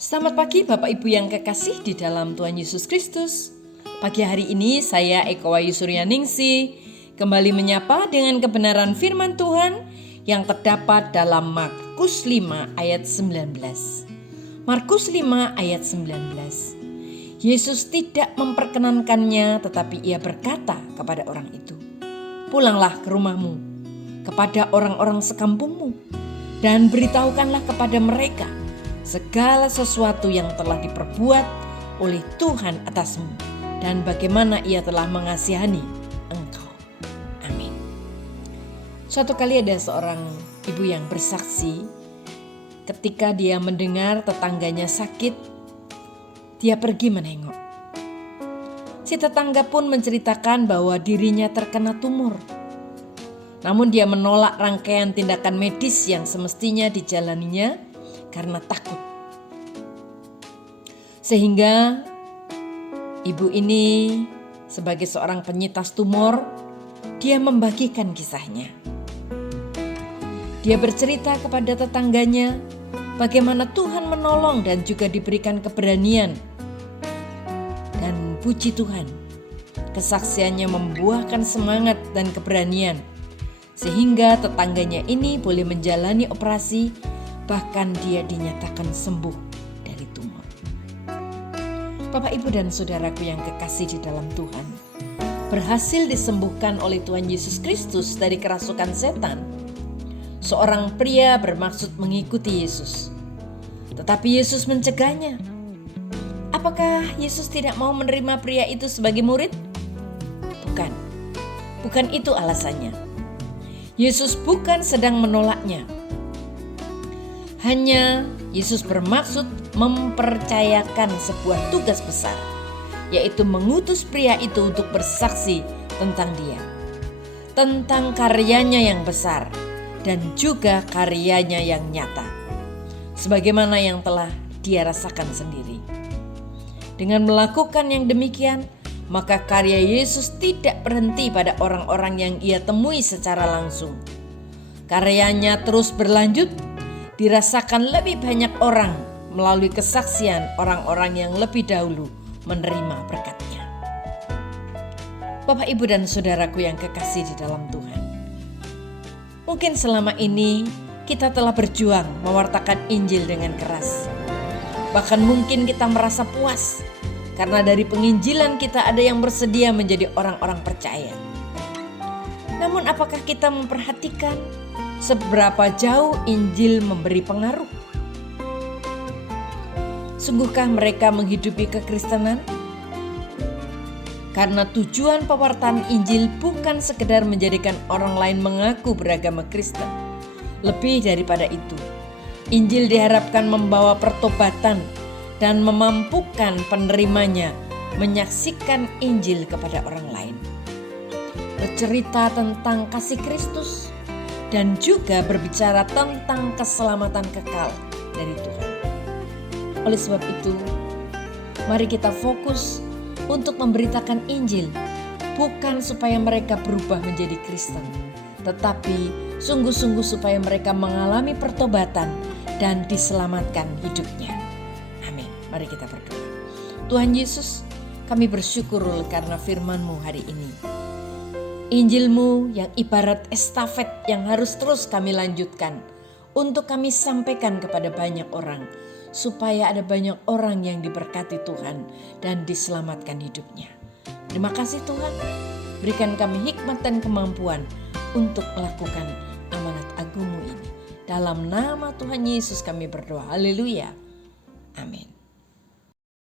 Selamat pagi Bapak Ibu yang kekasih di dalam Tuhan Yesus Kristus. Pagi hari ini saya Eko Wayu Suryaningsih kembali menyapa dengan kebenaran firman Tuhan yang terdapat dalam Markus 5 ayat 19. Markus 5 ayat 19. Yesus tidak memperkenankannya, tetapi ia berkata kepada orang itu, "Pulanglah ke rumahmu, kepada orang-orang sekampungmu, dan beritahukanlah kepada mereka segala sesuatu yang telah diperbuat oleh Tuhan atasmu dan bagaimana ia telah mengasihani engkau." Amin. Suatu kali ada seorang ibu yang bersaksi ketika dia mendengar tetangganya sakit, dia pergi menengok. Si tetangga pun menceritakan bahwa dirinya terkena tumor. Namun dia menolak rangkaian tindakan medis yang semestinya dijalaninya karena takut. Sehingga ibu ini sebagai seorang penyintas tumor, dia membagikan kisahnya. Dia bercerita kepada tetangganya bagaimana Tuhan menolong dan juga diberikan keberanian. Dan puji Tuhan, kesaksiannya membuahkan semangat dan keberanian sehingga tetangganya ini boleh menjalani operasi, bahkan dia dinyatakan sembuh dari tumor. Bapak, Ibu, dan saudaraku yang kekasih di dalam Tuhan, berhasil disembuhkan oleh Tuhan Yesus Kristus dari kerasukan setan. Seorang pria bermaksud mengikuti Yesus, tetapi Yesus mencegahnya. Apakah Yesus tidak mau menerima pria itu sebagai murid? Bukan itu alasannya. Yesus bukan sedang menolaknya. Hanya Yesus bermaksud mempercayakan sebuah tugas besar, yaitu mengutus pria itu untuk bersaksi tentang dia, tentang karyanya yang besar dan juga karyanya yang nyata, sebagaimana yang telah dia rasakan sendiri. Dengan melakukan yang demikian, maka karya Yesus tidak berhenti pada orang-orang yang ia temui secara langsung. Karyanya terus berlanjut, dirasakan lebih banyak orang melalui kesaksian orang-orang yang lebih dahulu menerima berkat-Nya. Bapak, Ibu, dan saudaraku yang kekasih di dalam Tuhan, mungkin selama ini kita telah berjuang mewartakan Injil dengan keras. Bahkan mungkin kita merasa puas karena dari penginjilan kita ada yang bersedia menjadi orang-orang percaya. Namun apakah kita memperhatikan seberapa jauh Injil memberi pengaruh? Sungguhkah mereka menghidupi kekristenan? Karena tujuan pewartaan Injil bukan sekedar menjadikan orang lain mengaku beragama Kristen. Lebih daripada itu, Injil diharapkan membawa pertobatan dan memampukan penerimanya menyaksikan Injil kepada orang lain. Bercerita tentang kasih Kristus dan juga berbicara tentang keselamatan kekal dari Tuhan. Oleh sebab itu, mari kita fokus untuk memberitakan Injil, bukan supaya mereka berubah menjadi Kristen, tetapi sungguh-sungguh supaya mereka mengalami pertobatan dan diselamatkan hidupnya. Amin. Mari kita berdoa. Tuhan Yesus, kami bersyukur karena firman-Mu hari ini. Injil-Mu yang ibarat estafet yang harus terus kami lanjutkan untuk kami sampaikan kepada banyak orang, supaya ada banyak orang yang diberkati Tuhan dan diselamatkan hidupnya. Terima kasih Tuhan, berikan kami hikmat dan kemampuan untuk melakukan amanat agung-Mu ini. Dalam nama Tuhan Yesus kami berdoa. Haleluya. Amin.